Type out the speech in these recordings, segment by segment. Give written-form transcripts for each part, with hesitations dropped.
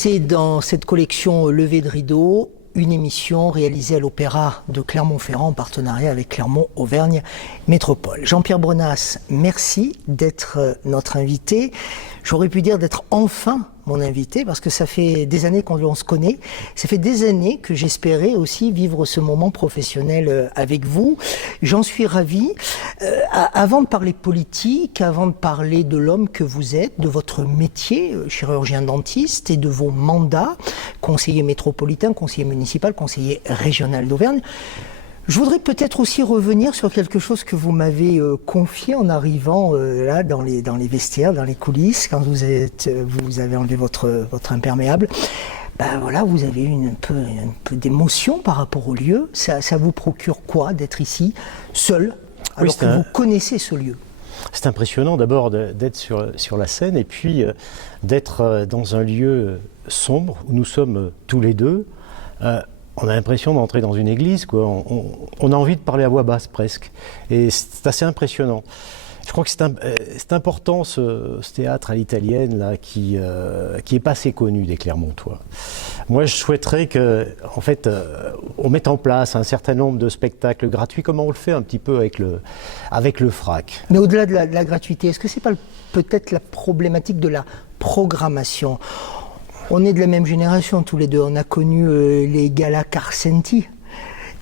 invité dans cette collection Lever de rideau, une émission réalisée à l'Opéra de Clermont-Ferrand en partenariat avec Clermont Auvergne Métropole. Jean-Pierre Bronas, merci d'être notre invité. J'aurais pu dire d'être enfin mon invité parce que ça fait des années qu'on se connaît. Ça fait des années que j'espérais aussi vivre ce moment professionnel avec vous. J'en suis ravi. Avant de parler politique, avant de parler de l'homme que vous êtes, de votre métier, chirurgien dentiste, et de vos mandats, conseiller métropolitain, conseiller municipal, conseiller régional d'Auvergne, je voudrais peut-être aussi revenir sur quelque chose que vous m'avez confié en arrivant là dans les vestiaires, dans les coulisses, quand vous avez enlevé votre imperméable. Ben voilà, vous avez eu un peu d'émotion par rapport au lieu. Ça vous procure quoi d'être ici, seul, alors que vous connaissez ce lieu? C'est impressionnant d'abord d'être sur la scène et puis d'être dans un lieu sombre où nous sommes tous les deux. On a l'impression d'entrer dans une église, quoi. On a envie de parler à voix basse presque. Et c'est assez impressionnant. Je crois que c'est important ce théâtre à l'italienne là, qui est pas assez connu des Clermontois. Moi, je souhaiterais que, en fait, on mette en place un certain nombre de spectacles gratuits, comme on le fait un petit peu avec le FRAC. Mais au-delà de la gratuité, est-ce que c'est pas peut-être la problématique de la programmation? On est de la même génération tous les deux, on a connu les galas Carcenti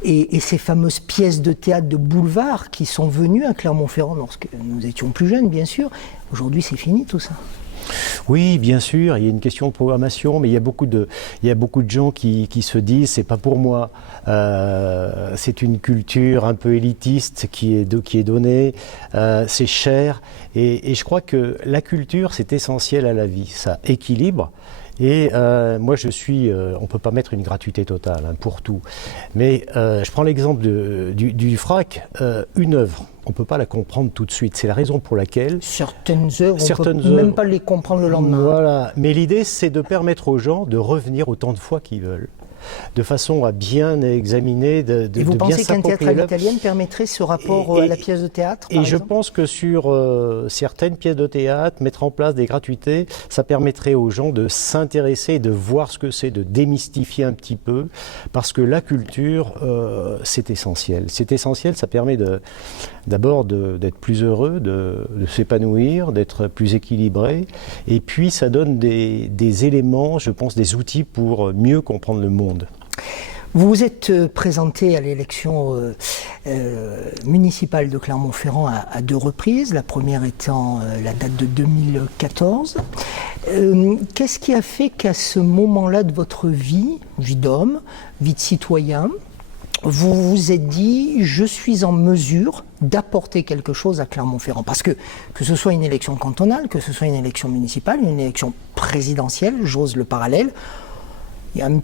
et ces fameuses pièces de théâtre de boulevard qui sont venues à Clermont-Ferrand lorsque nous étions plus jeunes, bien sûr. Aujourd'hui, c'est fini tout ça. Oui, bien sûr, il y a une question de programmation, mais il y a beaucoup de gens qui se disent c'est pas pour moi. C'est une culture un peu élitiste qui est donnée, c'est cher, et je crois que la culture c'est essentiel à la vie, ça équilibre. Et moi, on peut pas mettre une gratuité totale pour tout. Mais je prends l'exemple du FRAC, une œuvre, on peut pas la comprendre tout de suite. C'est la raison pour laquelle certaines œuvres, on peut même pas les comprendre le lendemain. Voilà. Mais l'idée, c'est de permettre aux gens de revenir autant de fois qu'ils veulent, de façon à bien examiner, et vous pensez qu'un théâtre à l'italienne permettrait ce rapport à la pièce de théâtre, et je pense que sur certaines pièces de théâtre, mettre en place des gratuités, ça permettrait aux gens de s'intéresser, de voir ce que c'est, de démystifier un petit peu, parce que la culture, c'est essentiel. C'est essentiel, ça permet d'abord d'être plus heureux, de s'épanouir, d'être plus équilibré, et puis ça donne des éléments, je pense, des outils pour mieux comprendre le monde. Vous vous êtes présenté à l'élection municipale de Clermont-Ferrand à 2 reprises, la première étant la date de 2014. Qu'est-ce qui a fait qu'à ce moment-là de votre vie d'homme, vie de citoyen, vous vous êtes dit, je suis en mesure d'apporter quelque chose à Clermont-Ferrand? Parce que ce soit une élection cantonale, que ce soit une élection municipale, une élection présidentielle, j'ose le parallèle, il y a une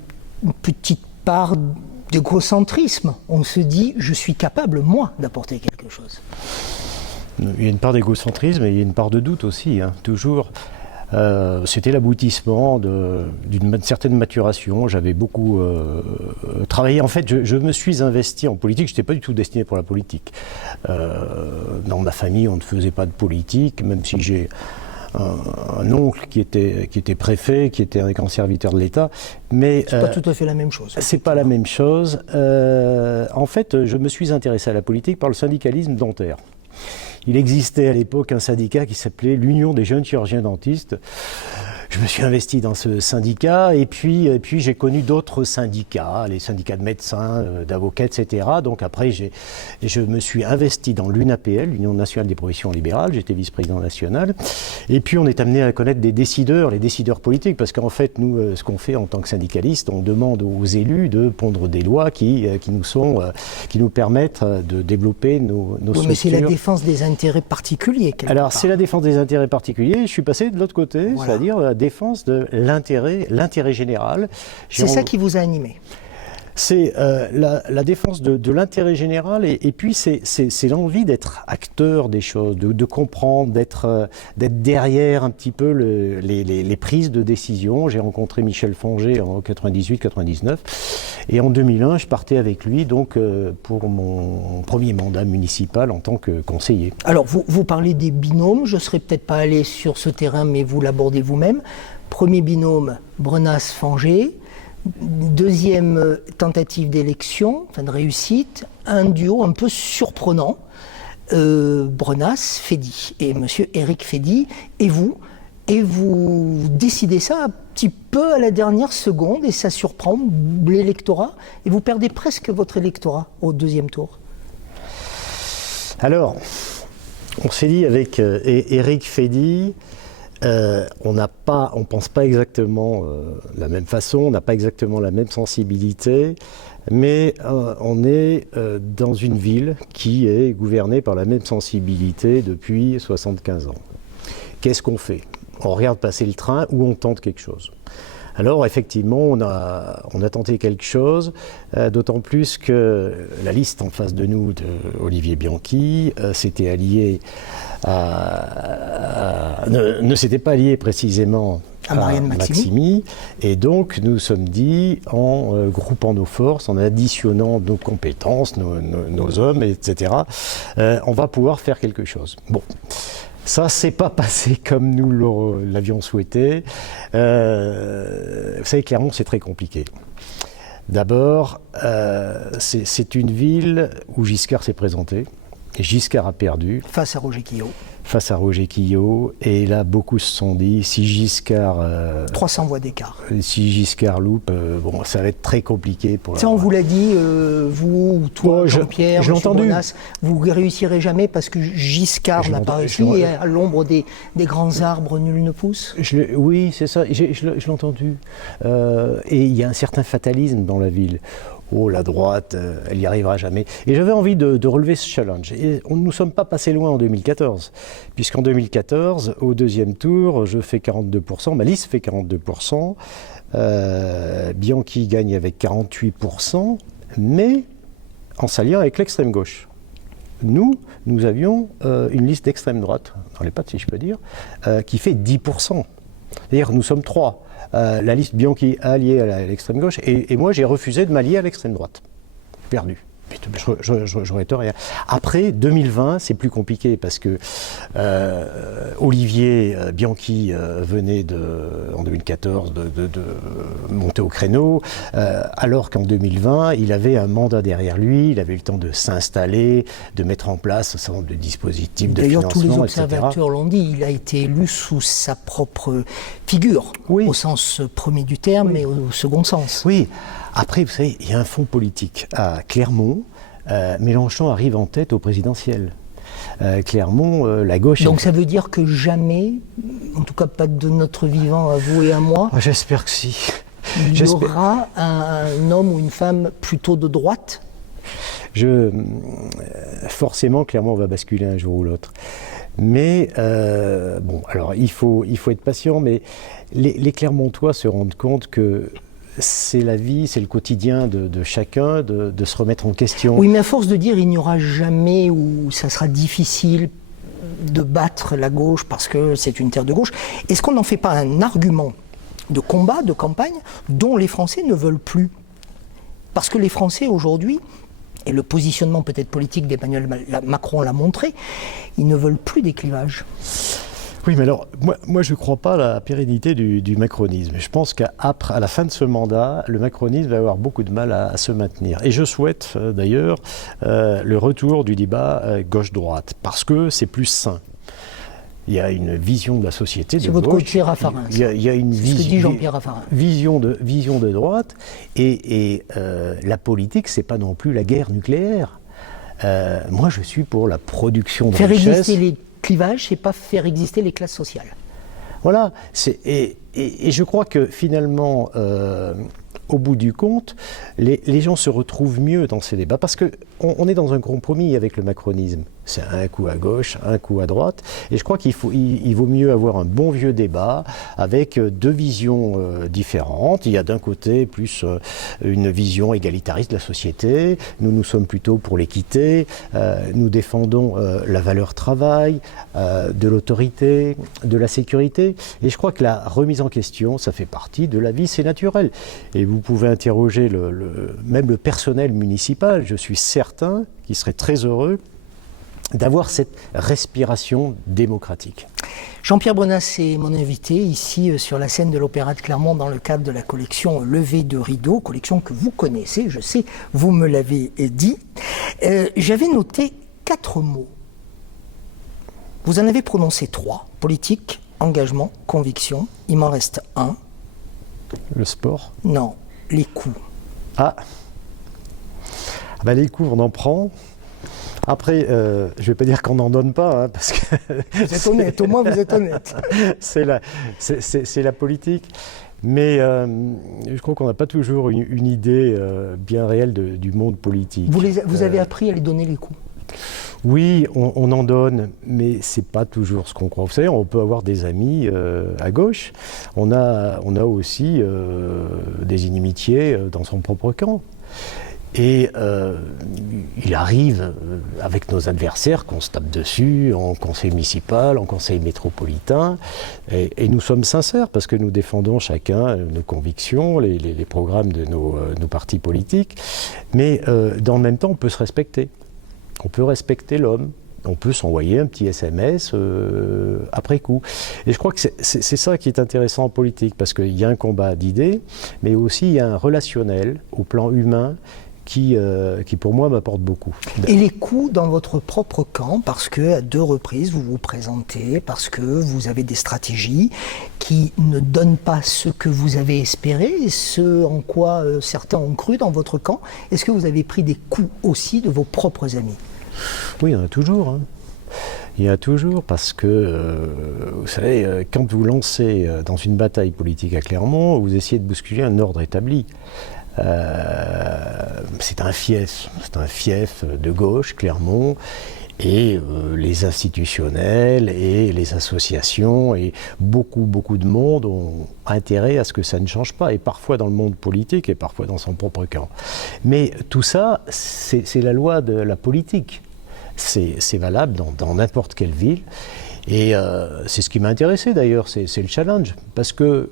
petite part d'égocentrisme. On se dit, je suis capable, moi, d'apporter quelque chose. Il y a une part d'égocentrisme et il y a une part de doute aussi, toujours. C'était l'aboutissement d'une certaine maturation. J'avais beaucoup travaillé. En fait, je me suis investi en politique. Je n'étais pas du tout destiné pour la politique. Dans ma famille, on ne faisait pas de politique, même si j'ai un oncle qui était préfet, qui était un grand serviteur de l'État. Mais c'est pas tout à fait la même chose. C'est pas la même chose. En fait, je me suis intéressé à la politique par le syndicalisme dentaire. Il existait à l'époque un syndicat qui s'appelait l'Union des jeunes chirurgiens dentistes. Je me suis investi dans ce syndicat et puis j'ai connu d'autres syndicats, les syndicats de médecins, d'avocats, etc. Donc après, je me suis investi dans l'UNAPL, l'Union nationale des professions libérales. J'étais vice-président national. Et puis on est amené à connaître les décideurs politiques, parce qu'en fait, nous, ce qu'on fait en tant que syndicaliste, on demande aux élus de pondre des lois qui nous permettent de développer nos structures. Mais c'est la défense des intérêts particuliers. Alors c'est la défense des intérêts particuliers. Je suis passé de l'autre côté, voilà. C'est-à-dire la défense de l'intérêt général. C'est ça qui vous a animé? C'est la défense de l'intérêt général et puis c'est l'envie d'être acteur des choses, de comprendre, d'être derrière un petit peu les prises de décision. J'ai rencontré Michel Fongé en 98-99 et en 2001 je partais avec lui donc pour mon premier mandat municipal en tant que conseiller. Alors vous parlez des binômes, je ne serais peut-être pas allé sur ce terrain mais vous l'abordez vous-même. Premier binôme, Brenas-Fangé. Deuxième tentative d'élection, enfin de réussite, un duo un peu surprenant, Brenas-Fédy et monsieur Éric Fédy, et vous décidez ça un petit peu à la dernière seconde, et ça surprend l'électorat, et vous perdez presque votre électorat au deuxième tour. Alors, on s'est dit avec Éric Fédy, on ne pense pas exactement de la même façon, on n'a pas exactement la même sensibilité, mais on est dans une ville qui est gouvernée par la même sensibilité depuis 75 ans. Qu'est-ce qu'on fait? On regarde passer le train ou on tente quelque chose? Alors effectivement, on a tenté quelque chose, d'autant plus que la liste en face de nous de Olivier Bianchi s'était alliée ne s'était pas alliée précisément à Marianne Maksimy, et donc nous sommes dit, en groupant nos forces, en additionnant nos compétences, nos hommes, etc., on va pouvoir faire quelque chose. Bon. Ça ne s'est pas passé comme nous l'avions souhaité. Vous savez, Clermont, c'est très compliqué. D'abord, c'est une ville où Giscard s'est présenté. Et Giscard a perdu. Face à Roger Quillot. Face à Roger Quillot. Et là, beaucoup se sont dit, si Giscard... 300 voix d'écart. Si Giscard loupe, bon, ça va être très compliqué pour... Ça, on vous l'a dit, vous ou toi, Jean-Pierre, je l'ai entendu. Brenas, vous ne réussirez jamais parce que Giscard n'a pas réussi, et à l'ombre des grands arbres, nul ne pousse. Oui, c'est ça, je l'ai entendu. Et il y a un certain fatalisme dans la ville. Oh, la droite, elle n'y arrivera jamais. Et j'avais envie de relever ce challenge. Et nous ne sommes pas passés loin en 2014, puisqu'en 2014, au deuxième tour, je fais 42%, ma liste fait 42%, Bianchi gagne avec 48%, mais en s'alliant avec l'extrême gauche. Nous avions une liste d'extrême droite, dans les pattes si je peux dire, qui fait 10%. C'est-à-dire nous sommes 3. La liste Bianchi alliée à l'extrême gauche, et moi j'ai refusé de m'allier à l'extrême droite. Perdu. Je n'aurais rien. Après 2020, c'est plus compliqué parce que Olivier Bianchi venait en 2014 de monter au créneau, alors qu'en 2020, il avait un mandat derrière lui, il avait eu le temps de s'installer, de mettre en place un certain nombre de dispositifs de financement, D'ailleurs, tous les observateurs l'ont dit, il a été élu sous sa propre figure, oui, au sens premier du terme, oui, et au second sens. Oui. Après, vous savez, il y a un fond politique. À Clermont, Mélenchon arrive en tête au présidentiel. Clermont, la gauche... Donc ça veut dire que jamais, en tout cas pas de notre vivant à vous et à moi... Oh, j'espère que si. Il y aura un homme ou une femme plutôt de droite? Forcément, Clermont va basculer un jour ou l'autre. Mais, bon, alors il faut être patient, mais les Clermontois se rendent compte que c'est la vie, c'est le quotidien de chacun de se remettre en question. Oui, mais à force de dire il n'y aura jamais ou ça sera difficile de battre la gauche parce que c'est une terre de gauche, est-ce qu'on n'en fait pas un argument de combat, de campagne, dont les Français ne veulent plus? Parce que les Français aujourd'hui, et le positionnement peut-être politique d'Emmanuel Macron l'a montré, ils ne veulent plus des clivages. Oui, mais alors, moi je ne crois pas à la pérennité du macronisme. Je pense qu'à la fin de ce mandat, le macronisme va avoir beaucoup de mal à se maintenir. Et je souhaite d'ailleurs le retour du débat gauche-droite, parce que c'est plus sain. Il y a une vision de la société de gauche. C'est votre coach Raffarin. Il y a une vision de droite, et la politique, c'est pas non plus la guerre nucléaire. Moi, je suis pour la production de richesses. Faire exister les clivages, c'est pas faire exister les classes sociales. Voilà. Et je crois que finalement, au bout du compte, les gens se retrouvent mieux dans ces débats, parce qu'on est dans un compromis avec le macronisme. C'est un coup à gauche, un coup à droite, et je crois qu'il vaut mieux avoir un bon vieux débat avec deux visions différentes. Il y a d'un côté plus une vision égalitariste de la société, nous sommes plutôt pour l'équité, nous défendons la valeur travail, de l'autorité, de la sécurité, et je crois que la remise en question, ça fait partie de la vie, c'est naturel. Et vous pouvez interroger même le personnel municipal, je suis certain qu'il serait très heureux d'avoir cette respiration démocratique. Jean-Pierre Brenas est mon invité ici sur la scène de l'Opéra de Clermont dans le cadre de la collection Lever de rideau, collection que vous connaissez, je sais, vous me l'avez dit. J'avais noté 4 mots. Vous en avez prononcé 3, politique, engagement, conviction. Il m'en reste un. Le sport? Non, les coups. Ah, les coups, on en prend. Après, je ne vais pas dire qu'on n'en donne pas, hein, parce que... Vous êtes honnête, au moins vous êtes honnête. c'est la politique. Mais je crois qu'on n'a pas toujours une idée bien réelle du monde politique. Vous avez appris à les donner les coups? Oui, on en donne, mais c'est pas toujours ce qu'on croit. Vous savez, on peut avoir des amis à gauche. On a aussi des inimitiés dans son propre camp. Et il arrive avec nos adversaires qu'on se tape dessus en conseil municipal, en conseil métropolitain. Et nous sommes sincères parce que nous défendons chacun nos convictions, les programmes de nos partis politiques. Mais dans le même temps, on peut se respecter. On peut respecter l'homme. On peut s'envoyer un petit SMS après coup. Et je crois que c'est ça qui est intéressant en politique, parce qu'il y a un combat d'idées, mais aussi il y a un relationnel au plan humain qui pour moi m'apporte beaucoup. Et les coups dans votre propre camp, parce qu'à 2 reprises vous vous présentez, parce que vous avez des stratégies qui ne donnent pas ce que vous avez espéré, ce en quoi certains ont cru dans votre camp. Est-ce que vous avez pris des coups aussi de vos propres amis? Oui, il y en a toujours. Hein. Il y en a toujours, parce que, vous savez, quand vous lancez dans une bataille politique à Clermont, vous essayez de bousculer un ordre établi. C'est un fief de gauche, Clermont, et les institutionnels et les associations et beaucoup de monde ont intérêt à ce que ça ne change pas, et parfois dans le monde politique et parfois dans son propre camp. Mais tout ça, c'est la loi de la politique. C'est valable dans n'importe quelle ville, et c'est ce qui m'a intéressé d'ailleurs, c'est le challenge, parce que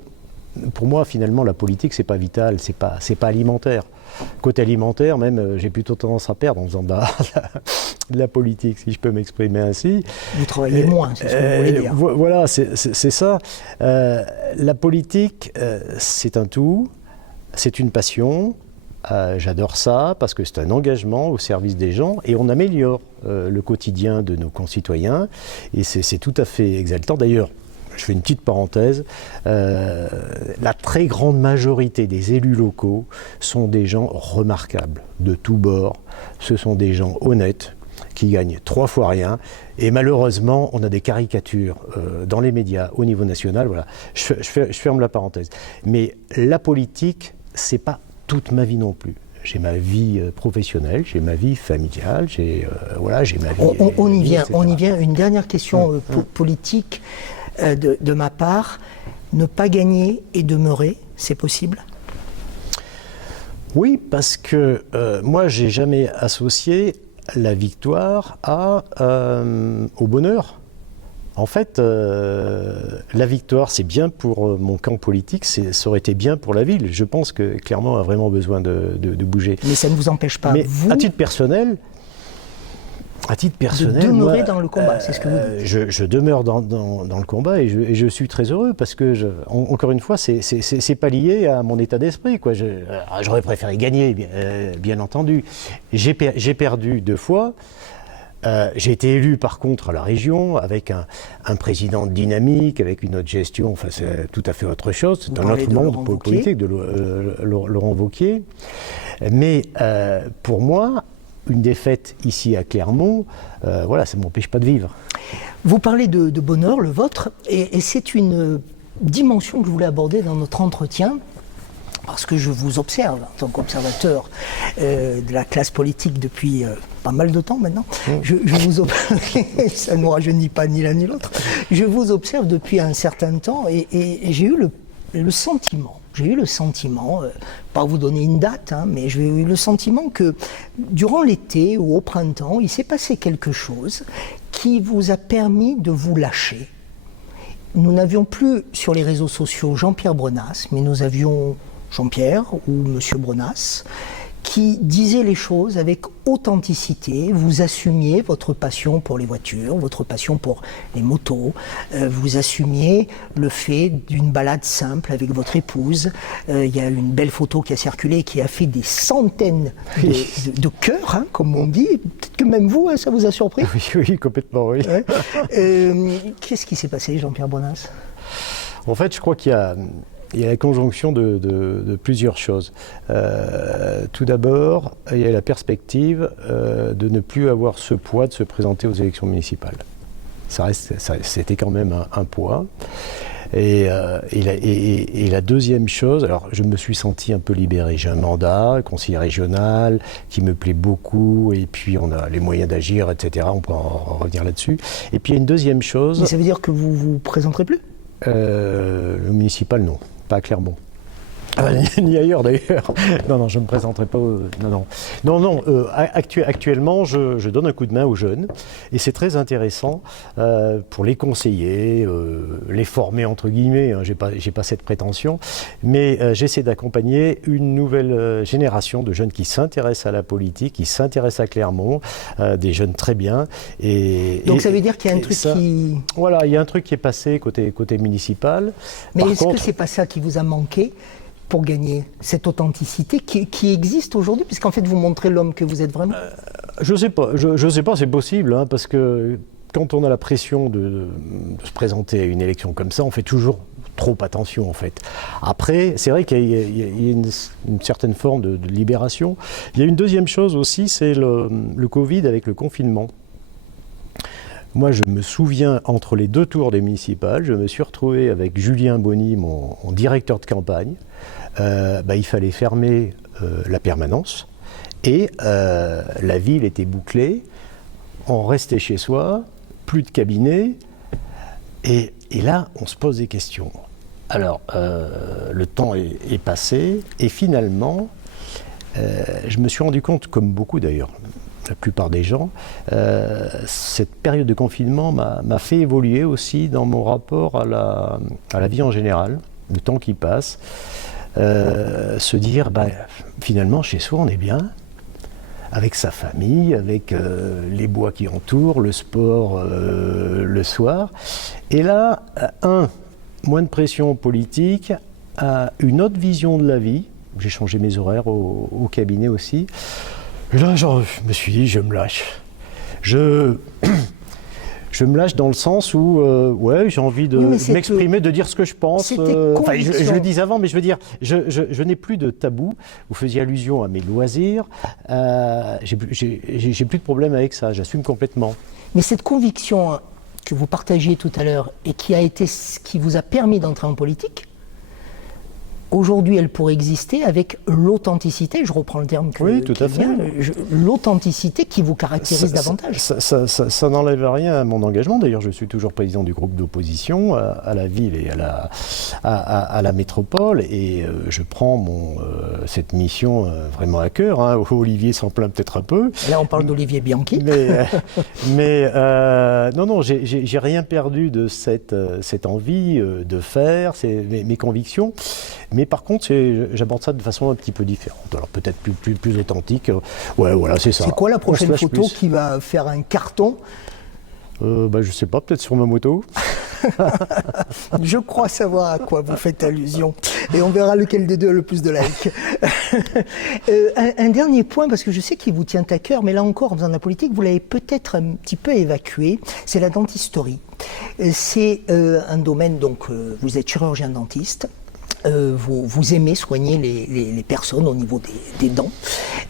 pour moi, finalement, la politique, c'est pas vital, c'est pas alimentaire. Côté alimentaire, même, j'ai plutôt tendance à perdre en faisant de la politique, si je peux m'exprimer ainsi. Vous travaillez moins, c'est ce que vous voulez dire. Voilà, c'est ça. La politique, c'est un tout, c'est une passion. J'adore ça parce que c'est un engagement au service des gens et on améliore le quotidien de nos concitoyens. Et c'est tout à fait exaltant. D'ailleurs, je fais une petite parenthèse, la très grande majorité des élus locaux sont des gens remarquables, de tous bords. Ce sont des gens honnêtes, qui gagnent 3 fois rien. Et malheureusement, on a des caricatures dans les médias au niveau national. Voilà. Je ferme la parenthèse. Mais la politique, c'est pas toute ma vie non plus. J'ai ma vie professionnelle, j'ai ma vie familiale, j'ai ma vie... On y vient. Une dernière question politique. De ma part, ne pas gagner et demeurer, c'est possible? Oui, parce que moi, j'ai jamais associé la victoire au bonheur. En fait, la victoire, c'est bien pour mon camp politique, ça aurait été bien pour la ville. Je pense que Clermont a vraiment besoin de bouger. Mais ça ne vous empêche pas, vous... À titre personnel, de demeurer moi, dans le combat, c'est ce que vous dites. Je demeure dans le combat et je suis très heureux parce que, encore une fois, c'est pas lié à mon état d'esprit, quoi. J'aurais préféré gagner, bien entendu. J'ai perdu 2 fois. J'ai été élu par contre à la région avec un président dynamique, avec une autre gestion, enfin c'est tout à fait autre chose, c'est un autre monde politique de Laurent Wauquiez. Mais pour moi, une défaite ici à Clermont, voilà, ça ne m'empêche pas de vivre. Vous parlez de bonheur, le vôtre, et c'est une dimension que je voulais aborder dans notre entretien, parce que je vous observe en tant qu'observateur de la classe politique depuis pas mal de temps maintenant. Je vous observe, ça ne nous rajeunit pas ni l'un ni l'autre, je vous observe depuis un certain temps et j'ai eu le sentiment, pas vous donner une date, mais j'ai eu le sentiment que durant l'été ou au printemps, il s'est passé quelque chose qui vous a permis de vous lâcher. Nous n'avions plus sur les réseaux sociaux Jean-Pierre Brenas, mais nous avions Jean-Pierre ou Monsieur Brenas, qui disait les choses avec authenticité. Vous assumiez votre passion pour les voitures, votre passion pour les motos. Vous assumiez le fait d'une balade simple avec votre épouse. Il y a une belle photo qui a circulé, qui a fait des centaines de cœurs, hein, comme on dit. Peut-être que même vous, hein, ça vous a surpris. Oui, complètement, oui. Ouais. Qu'est-ce qui s'est passé, Jean-Pierre Bonas? En fait, je crois qu'il y a la conjonction de plusieurs choses. Tout d'abord, il y a la perspective de ne plus avoir ce poids de se présenter aux élections municipales. C'était quand même un poids. Et la deuxième chose, alors je me suis senti un peu libéré. J'ai un mandat, conseiller régional, qui me plaît beaucoup, et puis on a les moyens d'agir, etc. On peut en revenir là-dessus. Et puis il y a une deuxième chose. Mais ça veut dire que vous vous présenterez plus? Le municipal, non. Pas à Clermont. Ni ailleurs d'ailleurs. Non, je ne me présenterai pas. Actuellement, je donne un coup de main aux jeunes et c'est très intéressant pour les conseiller, les former entre guillemets. Hein, j'ai pas cette prétention, mais j'essaie d'accompagner une nouvelle génération de jeunes qui s'intéressent à la politique, qui s'intéressent à Clermont, des jeunes très bien. Donc ça veut dire qu'il y a un truc qui. Voilà, il y a un truc qui est passé côté municipal. Mais est-ce que c'est pas ça qui vous a manqué pour gagner cette authenticité qui existe aujourd'hui, puisqu'en fait vous montrez l'homme que vous êtes vraiment? Je sais pas, c'est possible, hein, parce que quand on a la pression de se présenter à une élection comme ça, on fait toujours trop attention en fait. Après, c'est vrai qu'il y a une certaine forme de libération. Il y a une deuxième chose aussi, c'est le Covid avec le confinement. Moi, je me souviens, entre les deux tours des municipales, je me suis retrouvé avec Julien Bonny, mon directeur de campagne. Il fallait fermer la permanence et la ville était bouclée. On restait chez soi, plus de cabinet. Et là, on se pose des questions. Alors, le temps est passé et finalement, je me suis rendu compte, comme beaucoup d'ailleurs, la plupart des gens, cette période de confinement m'a fait évoluer aussi dans mon rapport à la vie en général, le temps qui passe, se dire finalement chez soi on est bien, avec sa famille, avec les bois qui entourent, le sport le soir, et là, moins de pression politique, une autre vision de la vie. J'ai changé mes horaires au cabinet aussi. Et là, je me suis dit, je me lâche. Je me lâche dans le sens où, j'ai envie de m'exprimer, de dire ce que je pense. Je le dis avant, mais je veux dire, je n'ai plus de tabou. Vous faisiez allusion à mes loisirs. J'ai plus de problème avec ça. J'assume complètement. Mais cette conviction que vous partagiez tout à l'heure et qui vous a permis d'entrer en politique, aujourd'hui, elle pourrait exister avec l'authenticité, je reprends le terme que oui, tout à fait. L'authenticité qui vous caractérise davantage. Ça n'enlève rien à mon engagement. D'ailleurs, je suis toujours président du groupe d'opposition à la ville et à la métropole. Et je prends cette mission vraiment à cœur. Hein. Olivier s'en plaint peut-être un peu. Là, on parle d'Olivier Bianchi. Mais non, j'ai rien perdu de cette envie de faire, mes convictions. Mais par contre, j'aborde ça de façon un petit peu différente. Alors peut-être plus authentique. Ouais, voilà, c'est ça. C'est quoi la prochaine photo qui va faire un carton? Je sais pas, peut-être sur ma moto. Je crois savoir à quoi vous faites allusion. Et on verra lequel des deux a le plus de likes. Un dernier point, parce que je sais qu'il vous tient à cœur, mais là encore, en faisant de la politique, vous l'avez peut-être un petit peu évacué, c'est la dentisterie. C'est un domaine, donc vous êtes chirurgien dentiste. Vous aimez soigner les personnes au niveau des dents.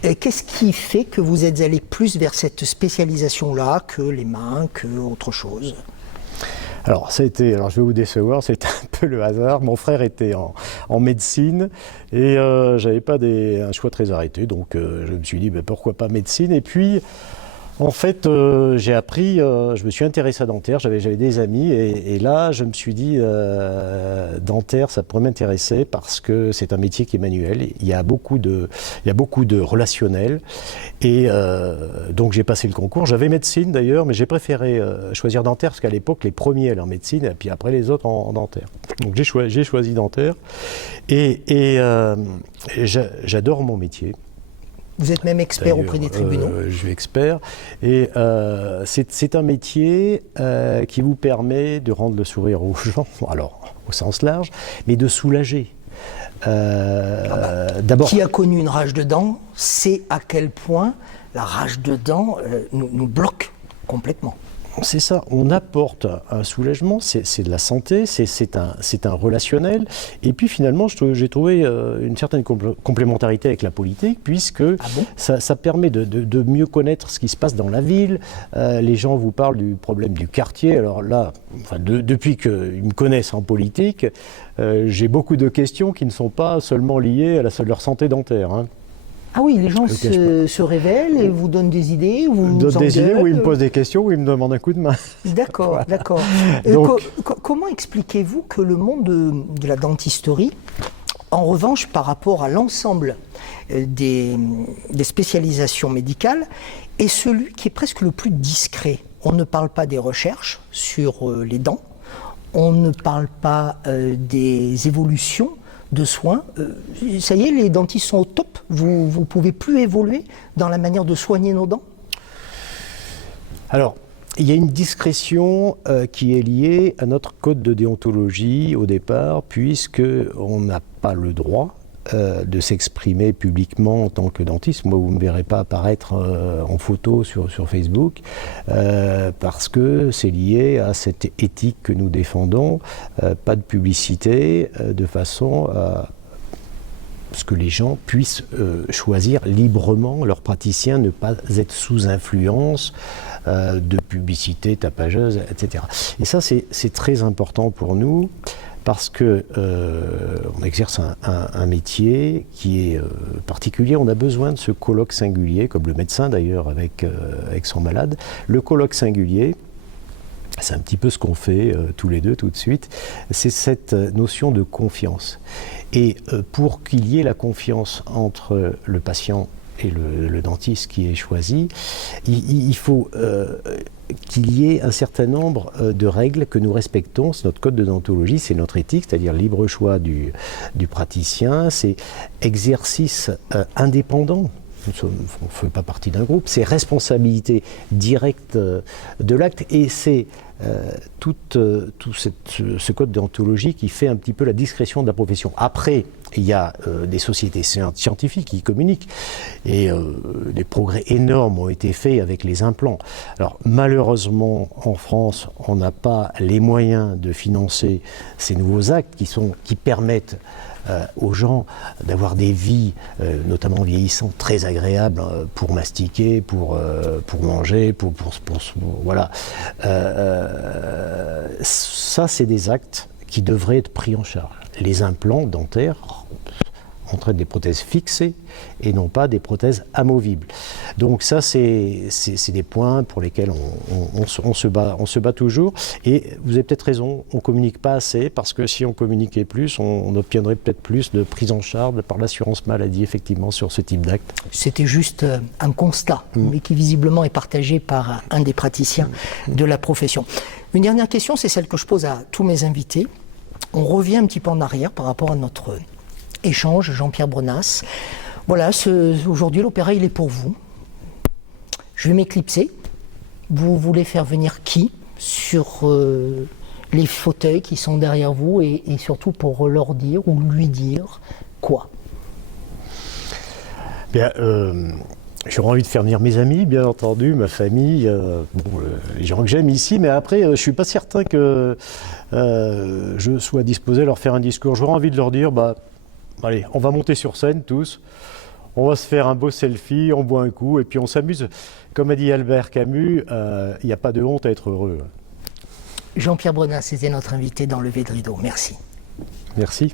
Qu'est-ce qui fait que vous êtes allé plus vers cette spécialisation-là que les mains, que autre chose? Alors je vais vous décevoir, c'était un peu le hasard. Mon frère était en médecine et j'avais pas un choix très arrêté, donc je me suis dit pourquoi pas médecine. Et puis en fait, j'ai appris, je me suis intéressé à dentaire, j'avais des amis et là je me suis dit dentaire ça pourrait m'intéresser parce que c'est un métier qui est manuel, il y a beaucoup de relationnel et donc j'ai passé le concours. J'avais médecine d'ailleurs, mais j'ai préféré choisir dentaire parce qu'à l'époque les premiers allaient en médecine et puis après les autres en dentaire. Donc j'ai choisi dentaire et j'adore mon métier. Vous êtes même expert auprès des tribunaux. Je suis expert. Et c'est un métier qui vous permet de rendre le sourire aux gens, alors au sens large, mais de soulager. D'abord, qui a connu une rage de dents sait à quel point la rage de dents nous bloque complètement. C'est ça, on apporte un soulagement, c'est de la santé, c'est un relationnel. Et puis finalement, j'ai trouvé une certaine complémentarité avec la politique, puisque ça permet de mieux connaître ce qui se passe dans la ville. Les gens vous parlent du problème du quartier. Alors là, depuis qu'ils me connaissent en politique, j'ai beaucoup de questions qui ne sont pas seulement liées à leur santé dentaire. Hein. Ah oui, les gens se révèlent et vous donnent des idées, ou ils me posent des questions, ou ils me demandent un coup de main. D'accord, voilà. D'accord. Comment expliquez-vous que le monde de la dentisterie, en revanche, par rapport à l'ensemble des spécialisations médicales, est celui qui est presque le plus discret? On ne parle pas des recherches sur les dents, on ne parle pas des évolutions de soins. Ça y est, les dentistes sont au top. Vous ne pouvez plus évoluer dans la manière de soigner nos dents? Alors, il y a une discrétion qui est liée à notre code de déontologie au départ, puisqu'on n'a pas le droit de s'exprimer publiquement en tant que dentiste. Moi, vous ne me verrez pas apparaître en photo sur Facebook, parce que c'est lié à cette éthique que nous défendons, pas de publicité, de façon à ce que les gens puissent choisir librement leur praticien, ne pas être sous influence de publicité tapageuse, etc. Et ça, c'est très important pour nous, parce que on exerce un métier qui est particulier. On a besoin de ce colloque singulier, comme le médecin d'ailleurs avec son malade. Le colloque singulier, c'est un petit peu ce qu'on fait tous les deux tout de suite, c'est cette notion de confiance. Et pour qu'il y ait la confiance entre le patient et le dentiste qui est choisi, il faut qu'il y ait un certain nombre de règles que nous respectons. C'est notre code de déontologie, c'est notre éthique, c'est-à-dire libre choix du praticien, c'est exercice indépendant. On ne fait pas partie d'un groupe, c'est responsabilité directe de l'acte, et c'est tout ce code déontologie qui fait un petit peu la discrétion de la profession. Après, il y a des sociétés scientifiques qui communiquent, et des progrès énormes ont été faits avec les implants. Alors malheureusement, en France, on n'a pas les moyens de financer ces nouveaux actes qui permettent aux gens d'avoir des vies, notamment vieillissantes, très agréables pour mastiquer, pour manger, voilà. Ça, c'est des actes qui devraient être pris en charge. Les implants dentaires, on traite des prothèses fixées et non pas des prothèses amovibles. Donc ça, c'est des points pour lesquels on se bat toujours. Et vous avez peut-être raison, on ne communique pas assez, parce que si on communiquait plus, on obtiendrait peut-être plus de prise en charge par l'assurance maladie, effectivement, sur ce type d'acte. C'était juste un constat, mais qui visiblement est partagé par un des praticiens de la profession. Une dernière question, c'est celle que je pose à tous mes invités. On revient un petit peu en arrière par rapport à notre échange, Jean-Pierre Brennas. Voilà, aujourd'hui l'opéra il est pour vous. Je vais m'éclipser. Vous voulez faire venir qui sur les fauteuils qui sont derrière vous, et surtout pour leur dire ou lui dire quoi? Bien, j'aurais envie de faire venir mes amis, bien entendu, ma famille, les gens que j'aime ici, mais après, je ne suis pas certain que je sois disposé à leur faire un discours. J'aurais envie de leur dire, allez, on va monter sur scène tous, on va se faire un beau selfie, on boit un coup, et puis on s'amuse. Comme a dit Albert Camus, il n'y a pas de honte à être heureux. Jean-Pierre Brennas, c'était notre invité dans Lever de rideau. Merci. Merci.